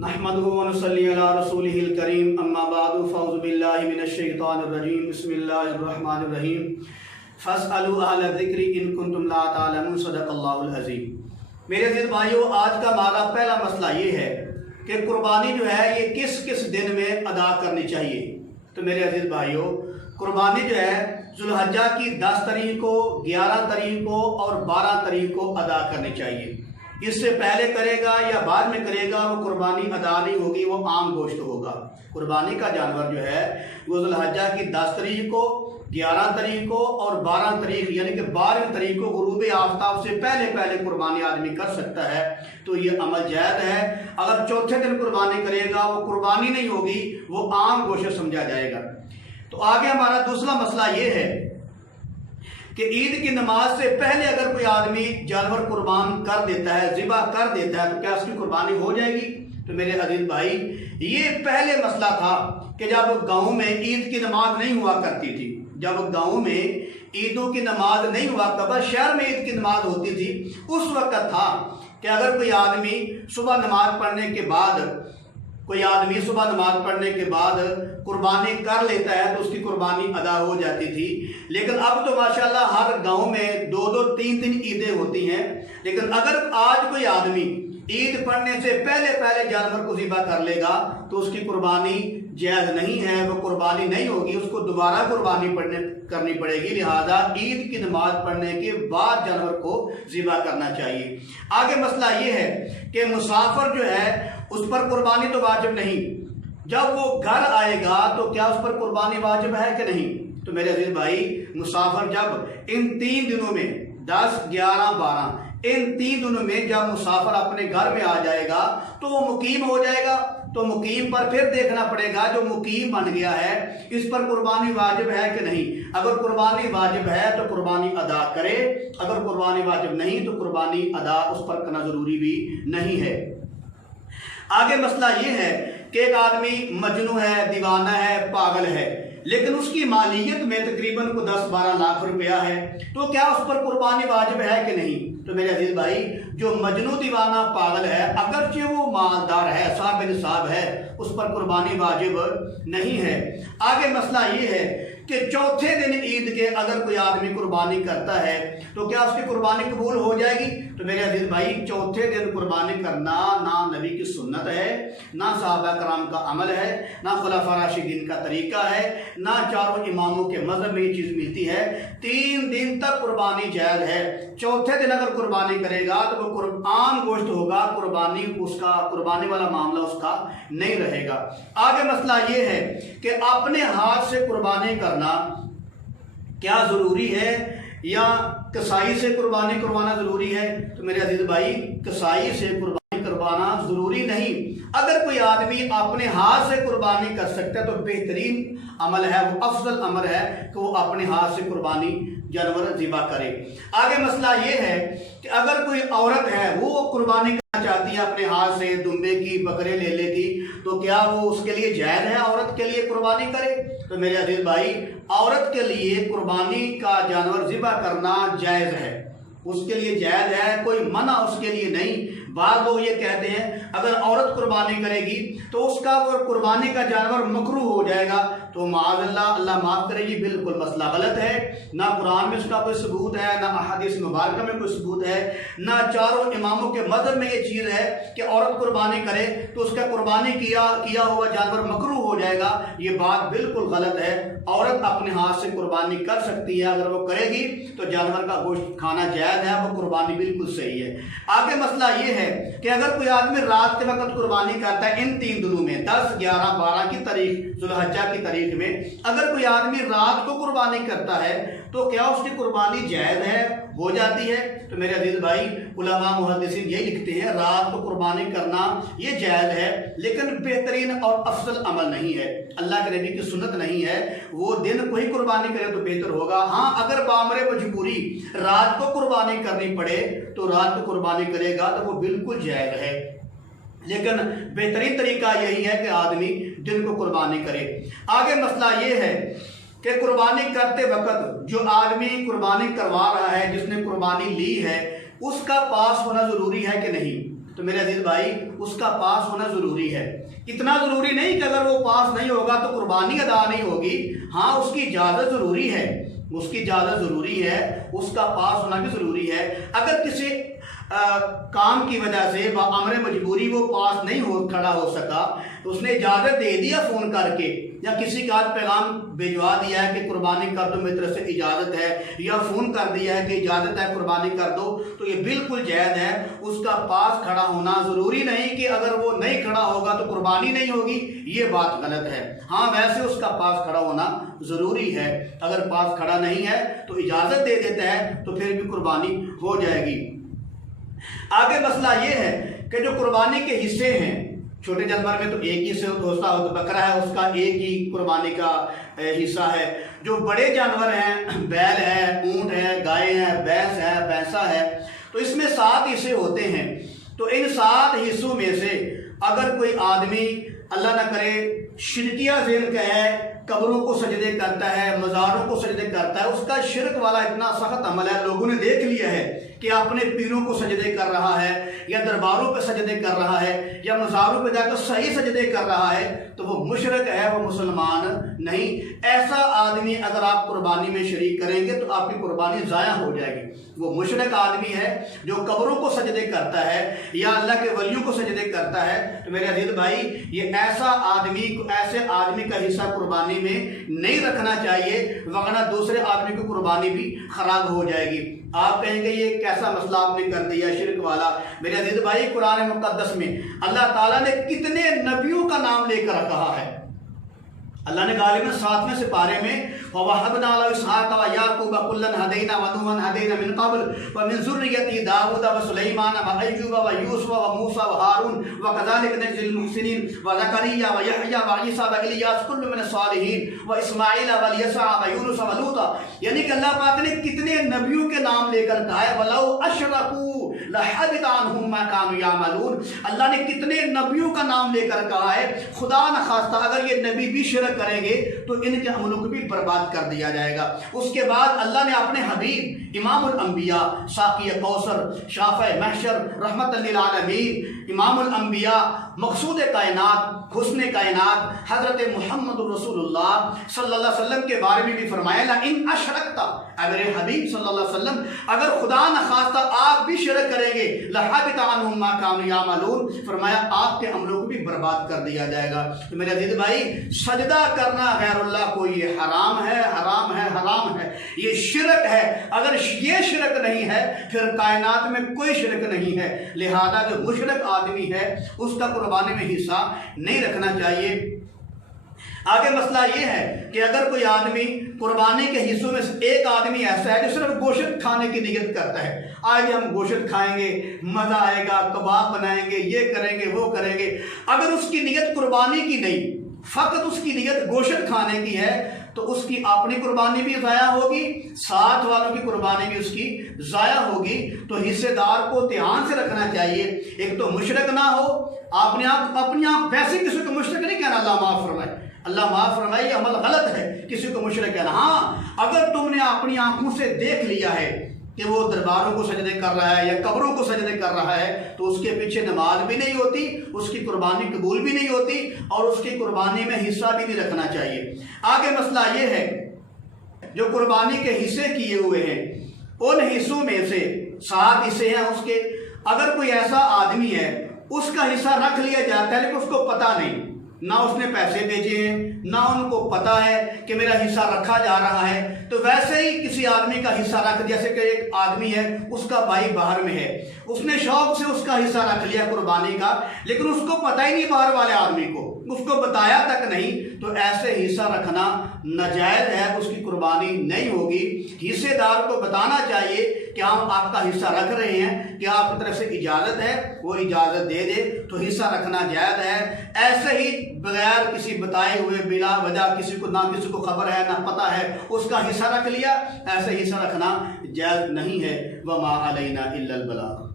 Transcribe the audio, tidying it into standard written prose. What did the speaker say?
नहमदुहु व नुसल्ली अला रसूलिहिल करीम अम्मा बादु फ़अऊज़ु बिल्लाहि मिनश शैतानिर रजीम बिस्मिल्लाहिर रहमानिर रहीम फ़स्अलू अहल ज़िक्रि इन कुंतुम ला तालमून सदक़ल्लाहुल अज़ीम। मेरे अज़ीज़ भाइयों, आज का हमारा पहला मसला ये है कि कुर्बानी जो है ये किस किस दिन में अदा करनी चाहिए। तो मेरे अज़ीज़ भाइयों, कुर्बानी जो है ज़ुल्हज्जा की 10 तारीख को, 11 तारीख को और 12 तारीख को अदा करनी चाहिए। इससे पहले करेगा या बाद में करेगा वो कुर्बानी अदा नहीं होगी, वो आम गोश्त होगा। कुर्बानी का जानवर जो है वो ज़ुल्हज्जा की 10 तारीख को, 11 तारीख को और 12 तारीख यानी कि 12 तारीख को गुरूब आफ्ताब से पहले पहले कुर्बानी आदमी कर सकता है। तो ये अमल जायज़ है। अगर चौथे दिन कुर्बानी करेगा वो कुर्बानी नहीं होगी, वो आम गोश्त समझा जाएगा। तो आगे हमारा दूसरा मसला ये है कि ईद की नमाज से पहले अगर कोई आदमी जानवर कुर्बान कर देता है, ज़िबा कर देता है, तो क्या उसकी कुर्बानी हो जाएगी? तो मेरे अजीज भाई, ये पहले मसला था कि जब गांव में ईद की नमाज नहीं हुआ करती थी, जब गांव में ईदों की नमाज नहीं हुआ करता, शहर में ईद की नमाज होती थी, उस वक्त था कि अगर कोई आदमी सुबह नमाज पढ़ने के बाद कुर्बानी कर लेता है तो उसकी कुर्बानी अदा हो जाती थी। लेकिन अब तो माशाल्लाह हर गांव में 2-2, 3-3 ईदें होती हैं। लेकिन अगर आज कोई आदमी ईद पढ़ने से पहले पहले जानवर को ज़िबा कर लेगा तो उसकी कुर्बानी जायज़ नहीं है, वो कुर्बानी नहीं होगी, उसको दोबारा कुर्बानी करनी पड़ेगी। लिहाजा ईद की नमाज पढ़ने के बाद जानवर को ज़िबा करना चाहिए। आगे मसला ये है कि मुसाफिर जो है उस पर कुर्बानी तो वाजिब नहीं, जब वो घर आएगा तो क्या उस पर कुर्बानी वाजिब है कि नहीं? तो मेरे अजीज भाई, मुसाफिर जब इन 3 दिनों में 10, 11, 12 इन 3 दिनों में जब मुसाफिर अपने घर में आ जाएगा तो वो मुकीम हो जाएगा। तो मुकीम पर फिर देखना पड़ेगा, जो मुकीम बन गया है इस पर कुर्बानी वाजिब है कि नहीं। अगर कुर्बानी वाजिब है तो कुर्बानी अदा करे, अगर कुर्बानी वाजिब नहीं तो कुर्बानी अदा उस पर करना जरूरी भी नहीं है। आगे मसला ये है कि एक आदमी मजनू है, दीवाना है, पागल है, लेकिन उसकी मालियत में तकरीबन को 10-12 लाख रुपया है, तो क्या उस पर कुर्बानी वाजिब है कि नहीं? तो मेरे अजीज भाई, जो मजनू दीवाना पागल है, अगरचे वो मालदार है, साहब निसाब है, उस पर कुर्बानी वाजिब नहीं है। आगे मसला ये है कि चौथे दिन ईद के अगर कोई आदमी कुर्बानी करता है तो क्या उसकी कुर्बानी कबूल हो जाएगी? तो मेरे अजीज भाई, चौथे दिन कुर्बानी करना ना नबी की सुन्नत है, ना सहाबा कराम का अमल है, ना खुलाफा राशिदीन का तरीका है, ना चारों इमामों के मजहब में ये चीज़ मिलती है। 3 दिन तक कुर्बानी जायज़ है। चौथे दिन अगर कुर्बानी करेगा तो वो आम गोश्त होगा, कुर्बानी वाला मामला उसका नहीं रहेगा। आगे मसला ये है कि अपने हाथ से कुर्बानी करना क्या ज़रूरी है या कसाई से कुर्बानी करवाना ज़रूरी है? तो मेरे अजीज भाई, कसाई से कुर्बानी करवाना ज़रूरी नहीं। अगर कोई आदमी अपने हाथ से कुर्बानी कर सकता है तो बेहतरीन अमल है, वो अफजल अमल है कि वो अपने हाथ से कुर्बानी जानवर ज़िबा करे। आगे मसला ये है कि अगर कोई औरत है वो कुर्बानी करना चाहती है अपने हाथ से, दुम्बे की, बकरे लेले की, तो क्या वो उसके लिए जायज़ है औरत के लिए कुर्बानी करे? तो मेरे अजीज भाई, औरत के लिए कुर्बानी का जानवर ज़िबा करना जायज़ है, उसके लिए जायज़ है, कोई मना उसके लिए नहीं। बाद लोग ये कहते हैं अगर औरत कुर्बानी करेगी तो उसका वो कुर्बानी का जानवर मकरूह हो जाएगा, तो माअल्लाह, अल्लाह माफ़ करे, ये बिल्कुल मसला गलत है। ना कुरान में उसका कोई सबूत है, ना अहादीस मुबारक में कोई सबूत है, ना चारों इमामों के मज़हब में ये चीज़ है कि औरत कुर्बानी करे तो उसका कुर्बानी किया हुआ जानवर मकरूह हो जाएगा। ये बात बिल्कुल गलत है। औरत अपने हाथ से कुर्बानी कर सकती है, अगर वो करेगी तो जानवर का गोश्त खाना जायज़ है, वो कुर्बानी बिल्कुल सही है। आगे मसला ये है कि अगर कोई आदमी रात के वक्त कुर्बानी करता है इन 3 दिनों में 10, 11, 12 की तारीख, ज़ुल्हज्जा की तारीख में अगर कोई आदमी रात को कुर्बानी करता है तो क्या उसकी कुर्बानी जायज़ है, हो जाती है? तो मेरे अजीज भाई, उलमा मुहद्दिसीन यही लिखते हैं रात को कुर्बानी करना ये जायज़ है, लेकिन बेहतरीन और अफजल अमल नहीं है, अल्लाह के नबी की सुन्नत नहीं है। वो दिन को ही कुर्बानी करे तो बेहतर होगा। हाँ, अगर बामरे मजबूरी रात को कुर्बानी करनी पड़े तो रात को कुर्बानी करेगा तो वो बिल्कुल जायज़ है, लेकिन बेहतरीन तरीका यही है कि आदमी दिन को कुर्बानी करे। आगे मसला ये है कि कुर्बानी करते वक्त जो आदमी कुर्बानी करवा रहा है, जिसने कुर्बानी ली है, उसका पास होना ज़रूरी है कि नहीं? तो मेरे अजीज भाई, उसका पास होना ज़रूरी है। इतना ज़रूरी नहीं कि अगर वो पास नहीं होगा तो कुर्बानी अदा नहीं होगी। हाँ, उसकी इजाज़त ज़रूरी है, उसकी इजाज़त ज़रूरी है, उसका पास होना भी ज़रूरी है। अगर किसी काम की वजह से अमर मजबूरी वो पास नहीं हो खड़ा हो सका तो उसने इजाज़त दे दिया फ़ोन करके, या किसी का पैगाम भिजवा दिया है कि कुर्बानी कर दो, मेरी तरफ से इजाज़त है, या फ़ोन कर दिया है कि इजाज़त है कुर्बानी कर दो, तो ये बिल्कुल जायज़ है। उसका पास खड़ा होना ज़रूरी नहीं कि अगर वो नहीं खड़ा होगा तो कुर्बानी नहीं होगी, ये बात गलत है। हाँ, वैसे उसका पास खड़ा होना ज़रूरी है। अगर पास खड़ा नहीं है तो इजाज़त दे देता है तो फिर भी कुर्बानी हो जाएगी। आगे मसला ये है कि जो कुर्बानी के हिस्से हैं, छोटे जानवर में तो एक ही हिस्सा होता है, तो बकरा है उसका एक ही कुर्बानी का हिस्सा है। जो बड़े जानवर हैं, बैल है, ऊंट है, गाय है, भैंस है, भैंसा है, तो इसमें 7 हिस्से होते हैं। तो इन 7 हिस्सों में से अगर कोई आदमी अल्लाह ना करे शिरकिया ज़िल का है, कब्रों को सजदे करता है, मज़ारों को सजदे करता है, उसका शिरक वाला इतना सख्त अमल है, लोगों ने देख लिया है कि अपने पीरों को सजदे कर रहा है, या दरबारों पे सजदे कर रहा है, या मज़ारों पे जाकर सही सजदे कर रहा है, तो वो मुशरिक है, वो मुसलमान नहीं। ऐसा आदमी अगर आप कुर्बानी में शरीक करेंगे तो आपकी कुर्बानी ज़ाया हो जाएगी। वो मुशरिक आदमी है जो कब्रों को सजदे करता है या अल्लाह के वलियों को सजदे करता है। तो मेरे अजीज भाई, ये ऐसा आदमी, ऐसे आदमी का हिस्सा कुर्बानी में नहीं रखना चाहिए, वरना दूसरे आदमी की कुर्बानी भी खराब हो जाएगी। आप कहेंगे ये कैसा मसला आपने कर दिया शिरक वाला। मेरे अजीज भाई, कुरान मुक़द्दस में अल्लाह ताला ने कितने नबियों का नाम लेकर कहा है। अल्लाह ने गालिबन 7वें सिपारे में ववहबना lahu इसहाक़ व याक़ूब कुल्लन हदैना व नूहन हदैना मिन क़ब्ल व मिन ज़ुर्रिय्यति दाऊद व सुलैमान व अय्यूब व यूसुफ व मूसा व हारून व कज़ालिक नजज़िल मुहसिनीन व ज़करिया व यहया व ईसा व इलियास कुल्लुम मिन सालिहीन व इस्माईल व यसअ व यूनुस व लूता। यानी कि अल्लाह पाक ने कितने नबियों के नाम लेकर कहा है, वलौ अशरकू लहबित अन्हुम मा कानू यामलून। अल्लाह ने कितने नबियों का नाम लेकर कहा है, खुदा न खास्ता अगर ये नबी भी शिरक करेंगे तो इनके अमलों को भी बर्बाद कर दिया जाएगा। उसके बाद अल्लाह ने अपने हबीब इमामुल अंबिया, साक़ी कौसर, शाफ़े महशर, रहमतल लिल आलमीन, इमामुल अंबिया, मक़सूद कायनात, हुस्न कायनात हज़रत मुहम्मद रसूलुल्लाह सल्लल्लाहु अलैहि वसल्लम के बारे में भी फरमाया, ला इन अशरकता, अगर हबीब सल्लल्लाहु अलैहि वसल्लम अगर खुदा न खास्ता आप भी शिरक करेंगे, लहबित अन्हुम मा कानू यामलून, फरमाया आपके अमलों को भी बर्बाद कर दिया जाएगा। तो मेरे अज़ीज़ भाई, सजदा करना गैरुल्लाह को ये हराम है, हराम है, हराम है, ये शिरक है। अगर ये शिरक नहीं है फिर कायनात में कोई शिरक नहीं है। लिहाजा जो मुशरिक आदमी है उसका कुर्बानी में हिस्सा नहीं रखना चाहिए। आगे मसला ये है कि अगर कोई आदमी कुर्बानी के हिस्सों में एक आदमी ऐसा है जो सिर्फ गोश्त खाने की नियत करता है, आज हम गोश्त खाएंगे, मज़ा आएगा, कबाब बनाएंगे, ये करेंगे, वो करेंगे, अगर उसकी नियत कुर्बानी की नहीं, फ़कत उसकी नियत गोश्त खाने की है, तो उसकी अपनी कुर्बानी भी ज़ाया होगी, साथ वालों की कुर्बानी भी उसकी ज़ाया होगी। तो हिस्सेदार को ध्यान से रखना चाहिए, एक तो मुशरिक ना हो, आपने आप अपने आप वैसे किसी को मुशरिक नहीं कहना, अल्लाह माफ़ फरमाए, अल्लाह माफ़ फरमाए, ये अमल गलत है किसी को मुशरिक कहना। हाँ, अगर तुमने अपनी आंखों से देख लिया है कि वो दरबारों को सजदे कर रहा है या कब्रों को सजदे कर रहा है, तो उसके पीछे नमाज भी नहीं होती, उसकी कुर्बानी कबूल भी नहीं होती और उसकी कुर्बानी में हिस्सा भी नहीं रखना चाहिए। आगे मसला ये है, जो कुर्बानी के हिस्से किए हुए हैं उन हिस्सों में से 7 हिस्से हैं उसके, अगर कोई ऐसा आदमी है उसका हिस्सा रख लिया जाता है लेकिन उसको पता नहीं, ना उसने पैसे भेजे हैं, ना उनको पता है कि मेरा हिस्सा रखा जा रहा है, तो वैसे ही किसी आदमी का हिस्सा रख दिया। जैसे कि एक आदमी है, उसका भाई बाहर में है, उसने शौक से उसका हिस्सा रख लिया कुर्बानी का, लेकिन उसको पता ही नहीं बाहर वाले आदमी को, उसको बताया तक नहीं, तो ऐसे हिस्सा रखना नाजायज़ है, उसकी कुर्बानी नहीं होगी। हिस्सेदार को बताना चाहिए कि हम आपका हिस्सा रख रहे हैं, कि आपकी तरफ से इजाज़त है, वो इजाज़त दे दे तो हिस्सा रखना जायज़ है। ऐसे ही बगैर किसी बताए हुए बिला वजह किसी को ना किसी को खबर है ना पता है उसका हिस्सा रख लिया, ऐसे हिस्सा रखना जायज़ नहीं है। वमा अलैना इल्लल बलाग।